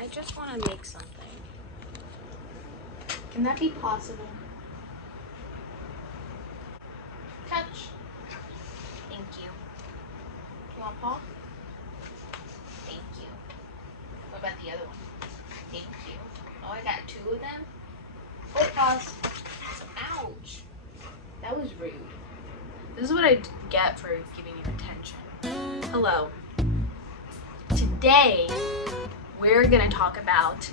I just want to make something. Can that be possible? Touch. Thank you. You want paw? Thank you. What about the other one? Thank you. Oh, I got 2 of them? Oh, pause. Ouch. That was rude. This is what I get for giving you attention. Hello. Today, we're going to talk about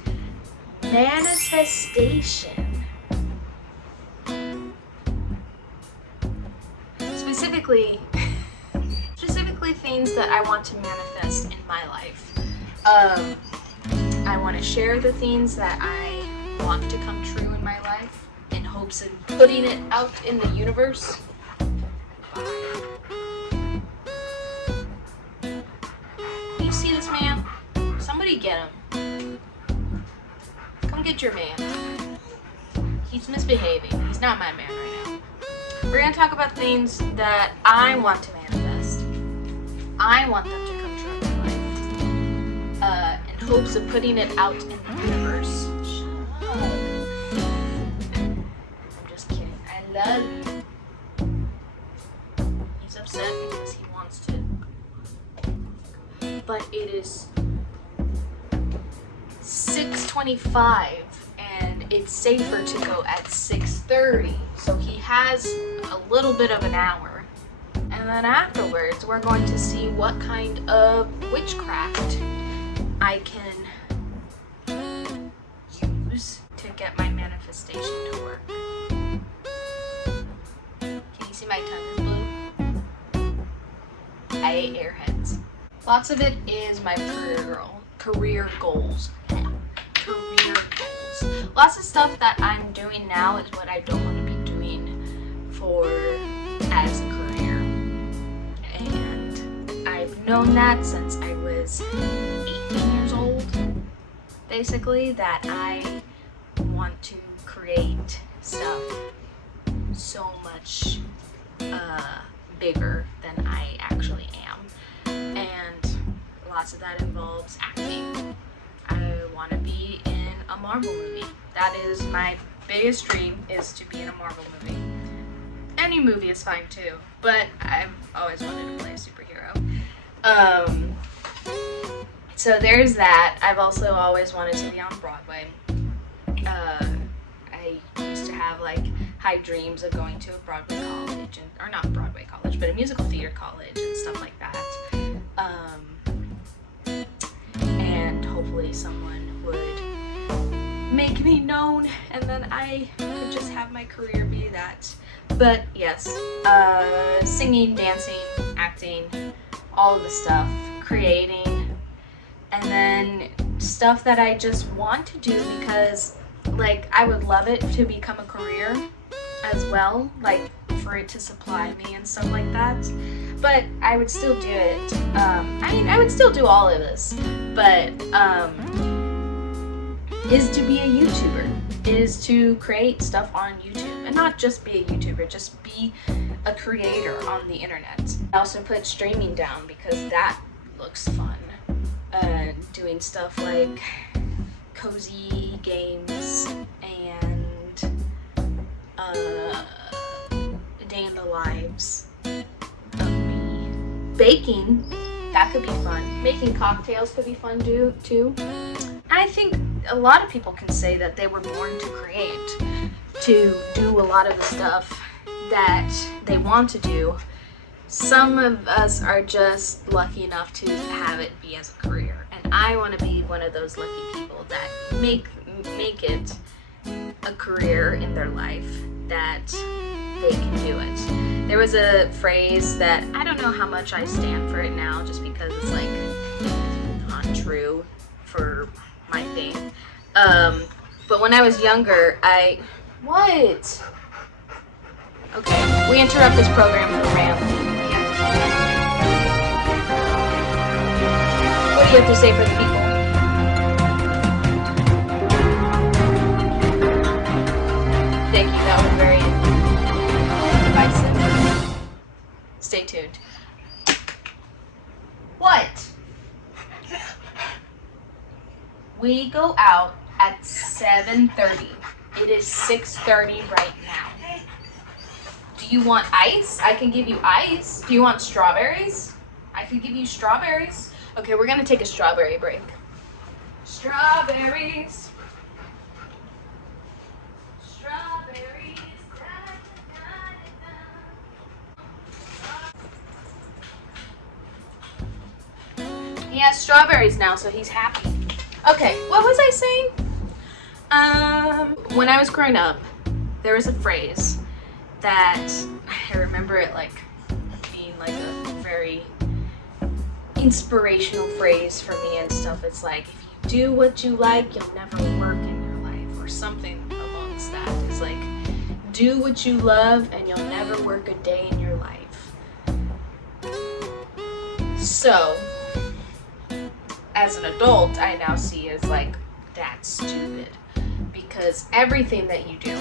manifestation. Specifically things that I want to manifest in my life. I want to share the things that I want to come true in my life in hopes of putting it out in the universe. You see this man? Somebody get him. Come get your man. He's misbehaving. He's not my man right now. We're going to talk about things that I want to manifest. I want them to come true in my life. In hopes of putting it out in the universe. Shut up. I'm just kidding. I love you. He's upset because he wants to. But it is 6:25 and it's safer to go at 6:30. So he has a little bit of an hour. And then afterwards, we're going to see what kind of witchcraft I can use to get my manifestation to work. Can you see my tongue is blue? I ate airheads. Lots of it is my career goals. Yeah. Career goals. Lots of stuff that I'm doing now is what I don't want to be doing as a career. And I've known that since I was 18 years old, basically, that I want to create stuff so much bigger than I actually am. And lots of that involves acting. I want to be in a Marvel movie. That is my biggest dream, is to be in a Marvel movie. Any movie is fine too, but I've always wanted to play a superhero. So there's that. I've also always wanted to be on Broadway. I used to have like high dreams of going to a Broadway college, or not Broadway college, but a musical theater college and stuff like that. And hopefully someone would make me known, and then I could just have my career be that. But yes, singing, dancing, acting, all of the stuff, creating, and then stuff that I just want to do because, like, I would love it to become a career as well, like, for it to supply me and stuff like that. But I would still do it. I would still do all of this, but is to be a YouTuber, is to create stuff on YouTube, and not just be a YouTuber, just be a creator on the internet. I also put streaming down because that looks fun. Doing stuff like cozy games and day in the lives of me. Baking, that could be fun. Making cocktails could be fun too. I think a lot of people can say that they were born to create, to do a lot of the stuff that they want to do. Some of us are just lucky enough to have it be as a career, and I want to be one of those lucky people that make it a career in their life, that they can do it. There was a phrase that I don't know how much I stand for it now, just because it's like not true for my thing. But when I was younger, what? Okay, we interrupt this program for rambling. What do you have to say for the people? Thank you, that was very divisive. Stay tuned. What? We go out at 7:30. It is 6:30 right now. Do you want ice? I can give you ice. Do you want strawberries? I can give you strawberries. Okay, we're gonna take a strawberry break. Strawberries. Strawberries. He has strawberries now, so he's happy. Okay, what was I saying? When I was growing up, there was a phrase that I remember it like being like a very inspirational phrase for me and stuff. It's like, if you do what you like, you'll never work in your life, or something amongst that. It's like, do what you love and you'll never work a day in your life. So, as an adult, I now see as like, that's stupid. Because everything that you do,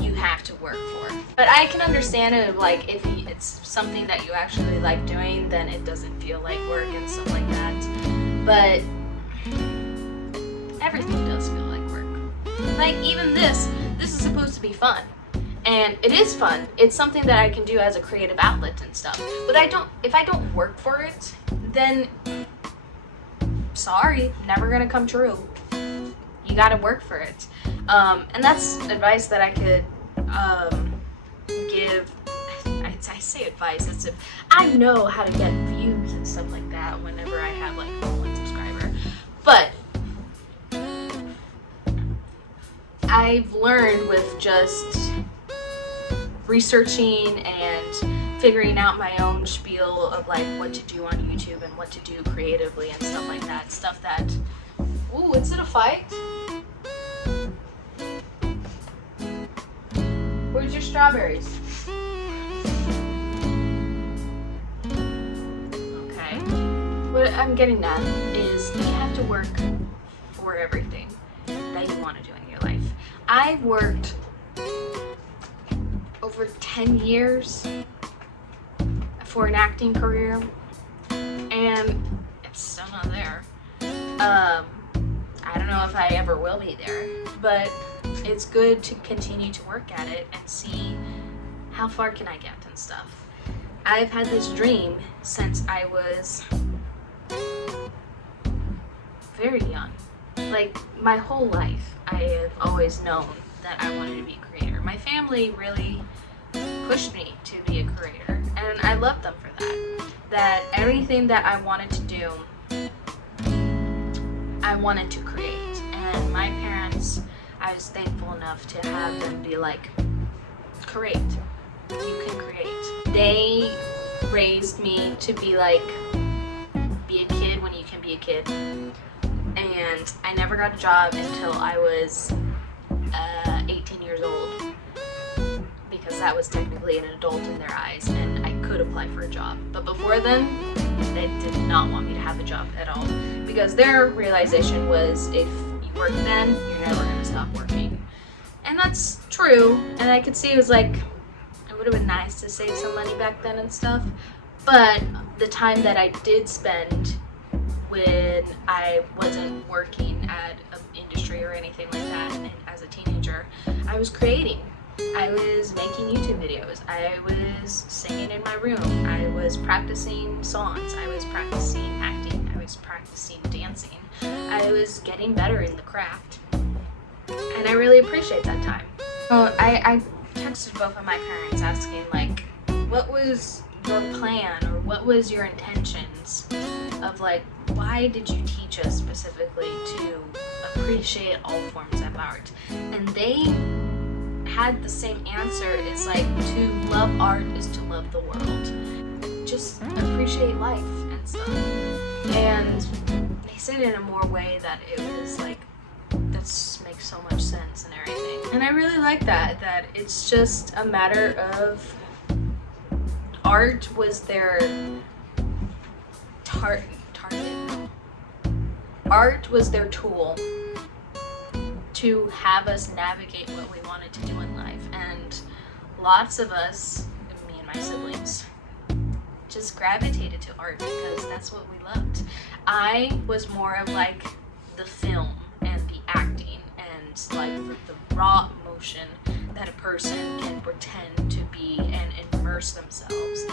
you have to work for. But I can understand it, like, if it's something that you actually like doing, then it doesn't feel like work and stuff like that. But everything does feel like work. Like, even this is supposed to be fun. And it is fun. It's something that I can do as a creative outlet and stuff. But if I don't work for it, then sorry, never gonna come true. You gotta work for it. And that's advice that I could give. I say advice as if I know how to get views and stuff like that whenever I have like 1 subscriber. But I've learned with just researching and figuring out my own spiel of like what to do on YouTube and what to do creatively and stuff like that. Stuff that, ooh, is it a fight? Where's your strawberries? Okay. What I'm getting at is you have to work for everything that you want to do in your life. I've worked over 10 years for an acting career, and it's still not there. I don't know if I ever will be there, but it's good to continue to work at it and see how far can I get and stuff. I've had this dream since I was very young. Like, my whole life, I have always known that I wanted to be a creator. My family really pushed me to be a creator, and I love them for that. That everything that I wanted to do, I wanted to create. And my parents, I was thankful enough to have them be like, create. You can create. They raised me to be like, be a kid when you can be a kid. And I never got a job until I was 18 years old, because that was technically an adult in their eyes and I could apply for a job. But before then, they did not want me to have a job at all, because their realization was, if you work then, you're never going to stop working. And that's true, and I could see it was like, it would have been nice to save some money back then and stuff, but the time that I did spend when I wasn't working at an industry or anything like that, and as a teenager, I was creating. I was making YouTube videos. I was singing in my room. I was practicing songs. I was practicing acting. I was practicing dancing. I was getting better in the craft. And I really appreciate that time. So I texted both of my parents asking, like, what was your plan, or what was your intentions of, like, why did you teach us specifically to appreciate all forms of art? And they had the same answer. It's like, to love art is to love the world. Just appreciate life and stuff. And they said it in a more way that it was like, that makes so much sense and everything. And I really like that it's just a matter of, art was their target. Art was their tool to have us navigate what we wanted to do in life. And lots of us, me and my siblings, just gravitated to art because that's what we loved. I was more of like the film and the acting and like the raw emotion that a person can pretend to be and immerse themselves.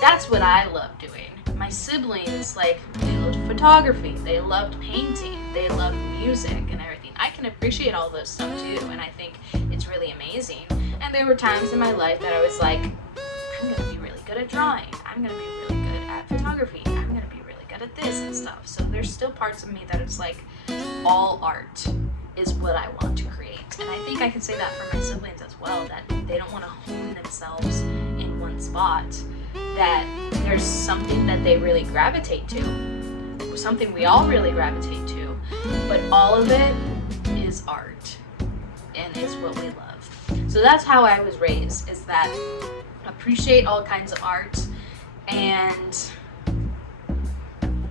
That's what I love doing. My siblings, like, they loved photography, they loved painting, they loved music and everything. I can appreciate all those stuff too, and I think it's really amazing. And there were times in my life that I was like, I'm gonna be really good at drawing, I'm gonna be really good at photography, I'm gonna be really good at this and stuff. So there's still parts of me that it's like, all art is what I want to create. And I think I can say that for my siblings as well, that they don't want to hone themselves in one spot, that there's something that they really gravitate to, something we all really gravitate to, but all of it is art and is what we love. So that's how I was raised, is that appreciate all kinds of art, and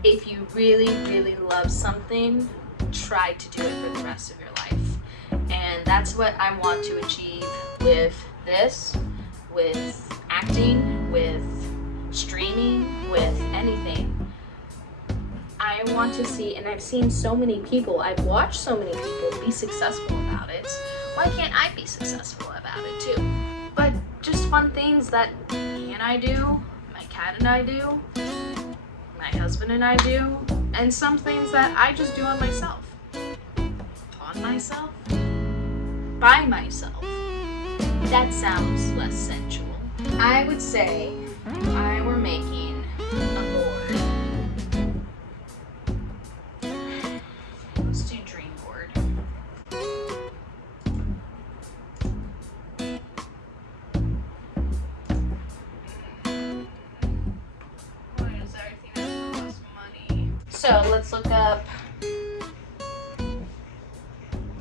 if you really, really love something, try to do it for the rest of your life. And that's what I want to achieve with this, with acting, with streaming, with anything. I want to see, and I've seen so many people, I've watched so many people be successful about it. Why can't I be successful about it too? But just fun things that he and I do, my cat and I do, my husband and I do, and some things that I just do on myself. On myself? By myself. That sounds less sensual. I would say if I were making a board, let's do dream board. Why does everything have to cost money? So let's look up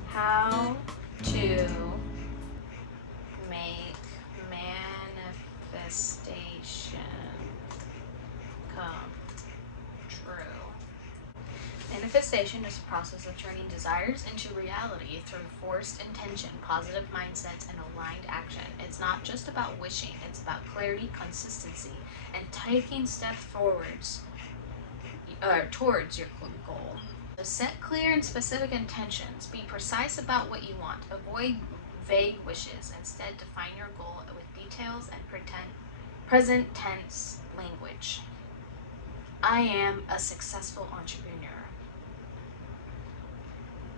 how to make manifestation come true. Manifestation is a process of turning desires into reality through forced intention, positive mindset, and aligned action. It's not just about wishing, it's about clarity, consistency, and taking steps forwards towards your goal. So set clear and specific intentions. Be precise about what you want. Avoid vague wishes. Instead, define your goal with details and present tense language. I am a successful entrepreneur.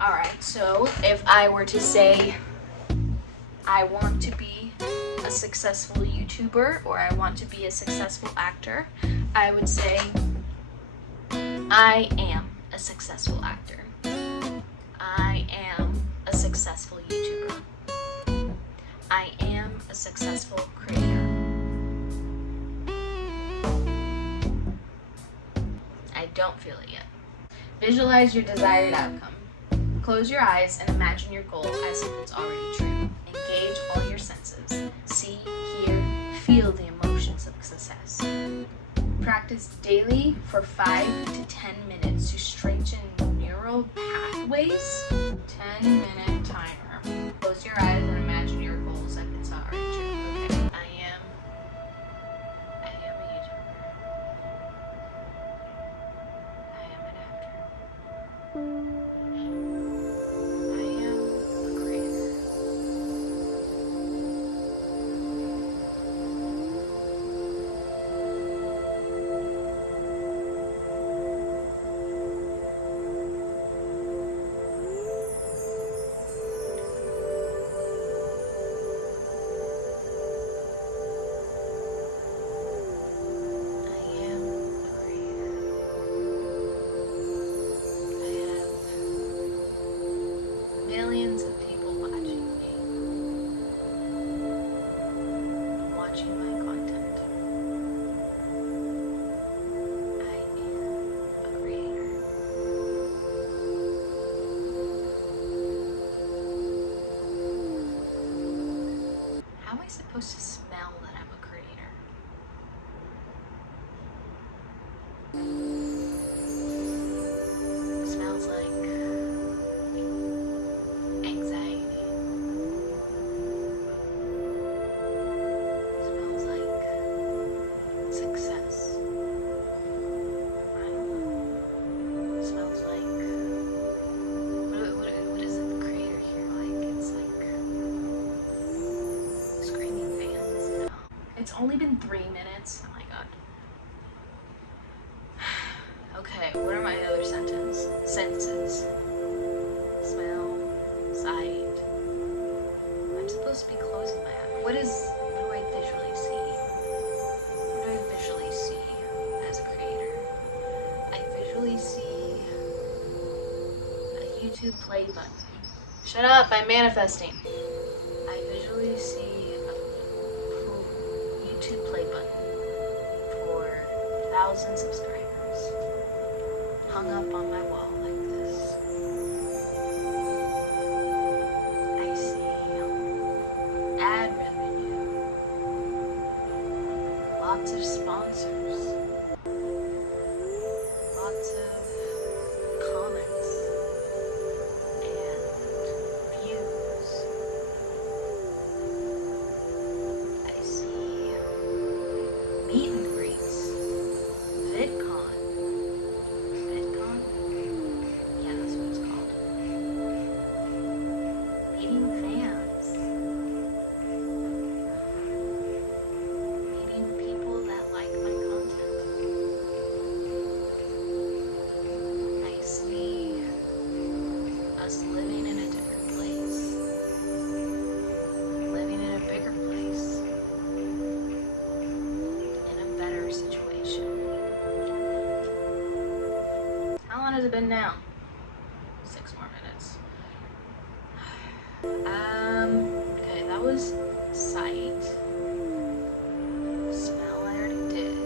Alright, so if I were to say I want to be a successful YouTuber, or I want to be a successful actor, I would say I am a successful actor. I am a successful YouTuber. I am a successful creator. I don't feel it yet. Visualize your desired outcome. Close your eyes and imagine your goal as if it's already true. Engage all your senses. See, hear, feel the emotions of success. Practice daily for 5 to 10 minutes to strengthen neural pathways. 10-minute timer. Close your eyes and imagine your goals like it's already true. Okay. I am a YouTuber. I am an actor. I am a creator. Millions of people watching me, watching my content. I am a creator. How am I supposed to smell that I'm a creator? It smells like anxiety. Smells like success. What are my other senses? Smell, sight. I'm supposed to be closing my eyes. What do I visually see? What do I visually see as a creator? I visually see a YouTube play button. Shut up, I'm manifesting. I visually see a YouTube play button for 1,000 subscribers hung up on my wall like this. I see ad revenue, lots of sponsors, lots of comments and views. I see meet and greets, VidCon. VidCon? Yeah, that's what it's called. Meeting fans. Meeting people that like my content. I see us living in a different place. Living in a bigger place. In a better situation. How long has it been now? 6 more minutes. Okay, that was sight. Smell I already did.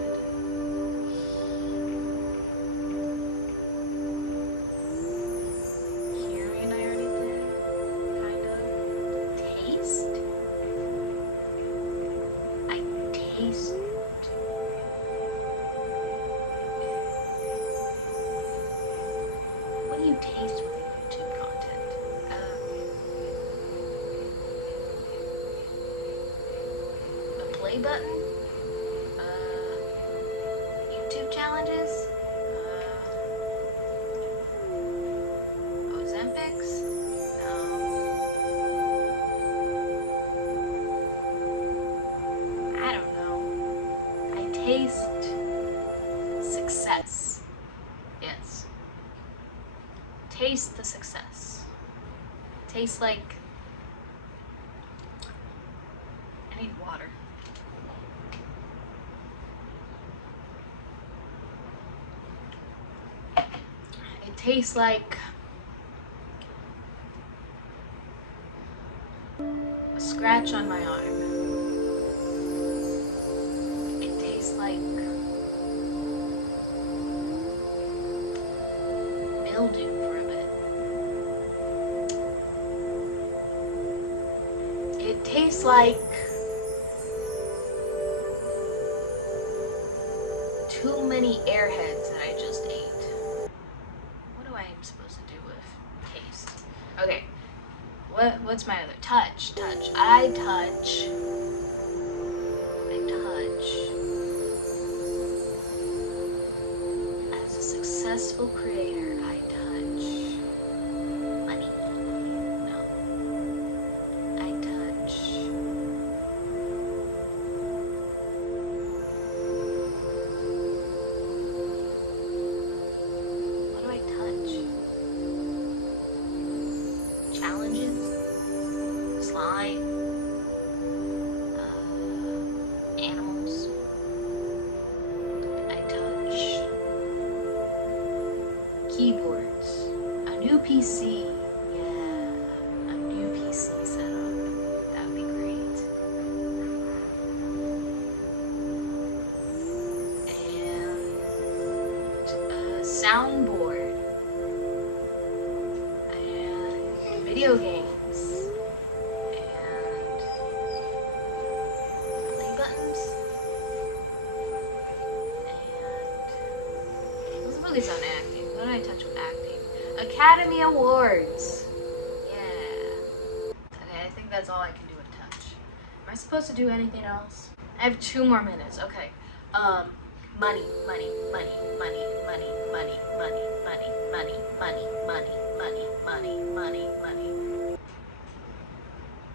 Hearing I already did. Kind of. Taste. I taste. What do you taste with YouTube content? A play button? YouTube challenges? Ozempics? No. I don't know. I taste success. Yes. Taste the success. Tastes like. I need water. It tastes like a scratch on my arm. It tastes like mildew for a bit. It tastes like too many airheads that I just ate. What do I am supposed to do with taste? Okay. What's my other? Touch. I touch. As a successful creator, I touch money. No. I touch what do I touch? Challenges? Slime? Animals? I touch keyboards. A new PC. Yeah, a new PC setup. That would be great. And a soundboard. And video games. And play buttons. And let's focus on acting. What do I touch with acting? Academy Awards. Yeah. Okay, I think that's all I can do with touch. Am I supposed to do anything else? I have 2 more minutes. Okay. Money.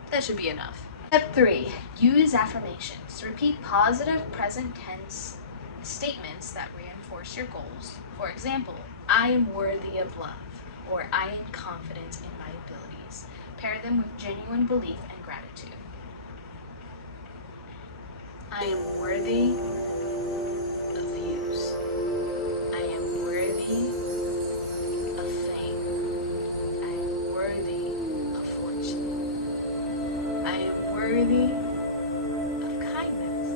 That should be enough. Step 3. Use affirmations. Repeat positive present tense statements that reinforce your goals. For example, I am worthy of love, or I am confident in my abilities. Pair them with genuine belief and gratitude. I am worthy of views. I am worthy of fame. I am worthy of fortune. I am worthy of kindness.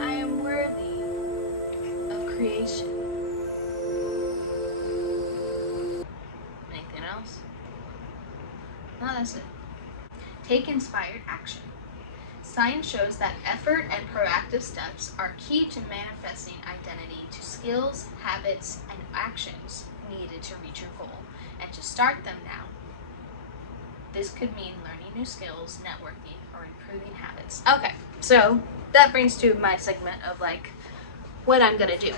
I am worthy of creation. Anything else? No, that's it. Take inspired action. Science shows that effort and proactive steps are key to manifesting identity to skills, habits, and actions needed to reach your goal, and to start them now. This could mean learning new skills, networking, or improving habits. Okay, so that brings to my segment of like what I'm gonna do.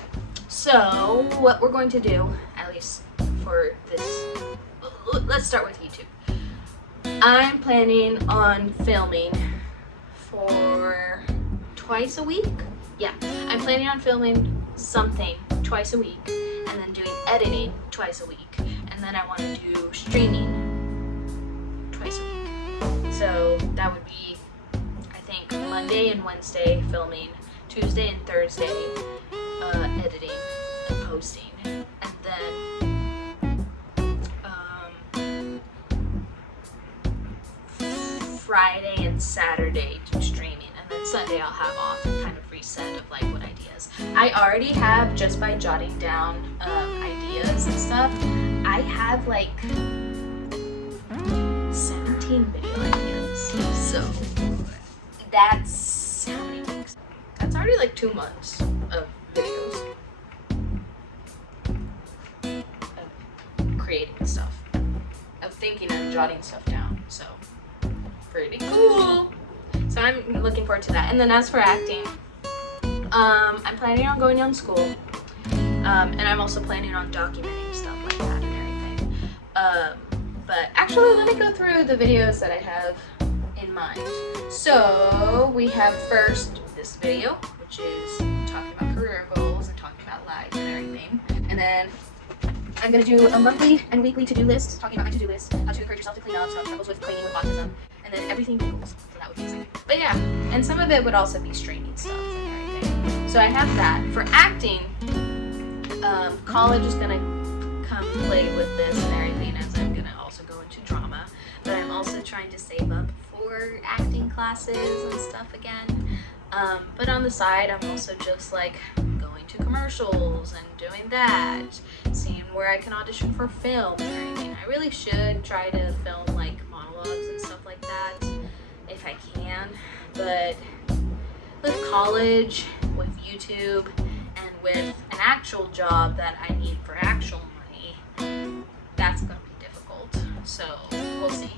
So what we're going to do, at least for this, let's start with YouTube. I'm planning on filming for twice a week. Yeah, I'm planning on filming something twice a week, and then doing editing twice a week, and then I want to do streaming twice a week. So that would be, I think, Monday and Wednesday filming, Tuesday and Thursday editing and posting, and then Friday and Saturday do streaming, and then Sunday I'll have off and kind of reset of like what ideas. I already have, just by jotting down ideas and stuff, I have like 17 video ideas. So that's how many weeks? That's already like 2 months of videos of creating stuff, of thinking and jotting stuff down. So pretty cool. So I'm looking forward to that. And then as for acting, I'm planning on going on school, and I'm also planning on documenting stuff like that and everything. But actually, let me go through the videos that I have in mind. So we have first this video, which is talking about career goals and talking about life and everything. And then I'm going to do a monthly and weekly to-do list, talking about my to-do list, how to encourage yourself to clean up, so struggles with cleaning with autism, and then everything goals. So that would be exciting. But yeah, and some of it would also be streaming stuff and everything. So I have that. For acting, college is going to come play with this and everything, as I'm going to also go into drama. But I'm also trying to save up for acting classes and stuff again. But on the side, I'm also just like going to commercials and doing that, seeing where I can audition for film and everything. I really should try to film like monologues and stuff like that if I can, but with college, with YouTube, and with an actual job that I need for actual money, that's gonna be difficult. So we'll see.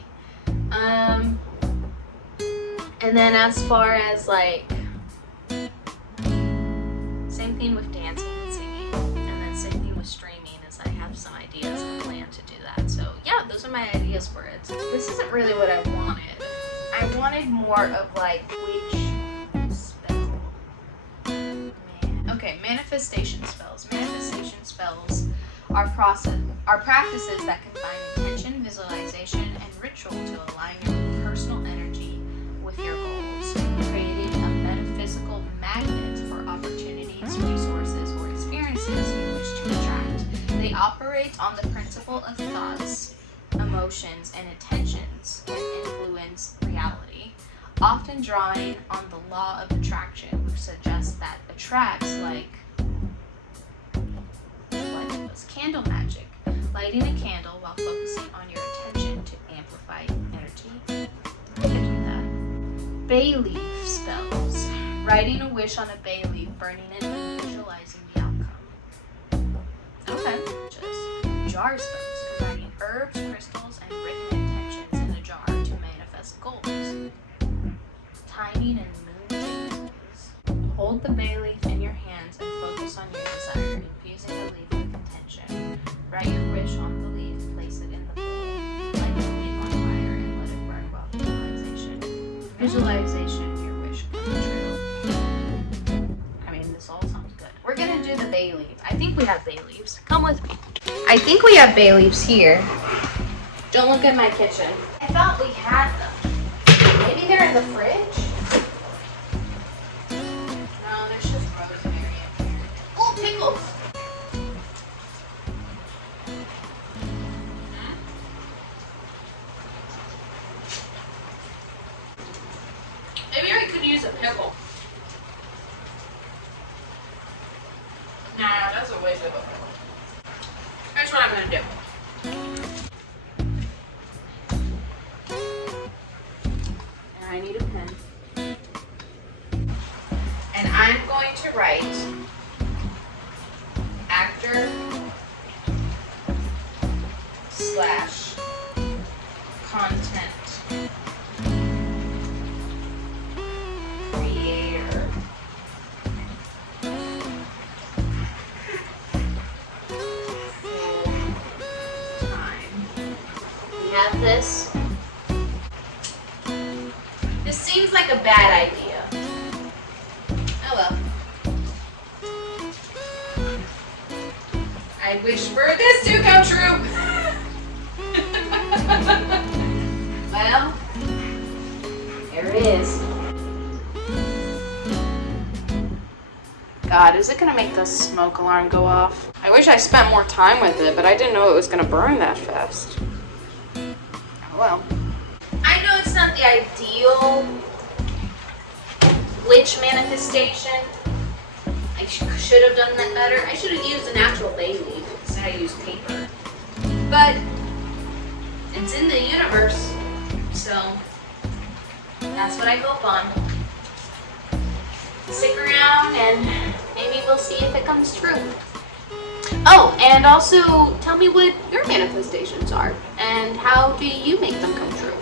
And then as far as like, same thing with dancing and singing, and then same thing with streaming, is I have some ideas and plan to do that. So yeah, those are my ideas for it. This isn't really what I wanted. I wanted more of like witch spell. Okay, manifestation spells. Manifestation spells are practices that combine intention, visualization, and ritual to align your personal energy with your goals, creating a metaphysical magnet for opportunities, resources, or experiences you wish to attract. They operate on the principle of thoughts, emotions, and intentions that influence reality, often drawing on the law of attraction, which suggests that attracts like what was candle magic, lighting a candle while focusing on your attention to amplify energy. I can do that. Bay leaf spells. Writing a wish on a bay leaf, burning it, and visualizing the outcome. Okay. Just jar spells. Combining herbs, crystals, and written intentions in a jar to manifest goals. Timing and moon phases. Hold the bay leaf in your hands and focus on your desire, infusing the leaf with intention. Write your wish on the leaf, place it in the bowl, light the leaf on fire, and let it burn while visualization. Visualization, your wish comes true. I mean, this all sounds good. we have bay leaves. Come with me. I think we have bay leaves here. Don't look in my kitchen. I thought we had them. Maybe they're in the fridge? No, there's just rosemary in here. Oh, pickles! Maybe I could use a pickle. Nah, that's a waste of a pickle. Here's what I'm gonna do. And I need a pen. And I'm going to write actor slash content creator. Time. We have this. This seems like a bad idea. Oh well. I wish for this to come true. Well, there it is. God, is it gonna make the smoke alarm go off? I wish I spent more time with it, but I didn't know it was gonna burn that fast. Oh well. I know it's not the ideal witch manifestation. I should have done that better. I should have used an actual bay leaf instead of used paper. But it's in the universe, so that's what I hope on. Stick around and maybe we'll see if it comes true. Oh, and also tell me what your manifestations are and how do you make them come true?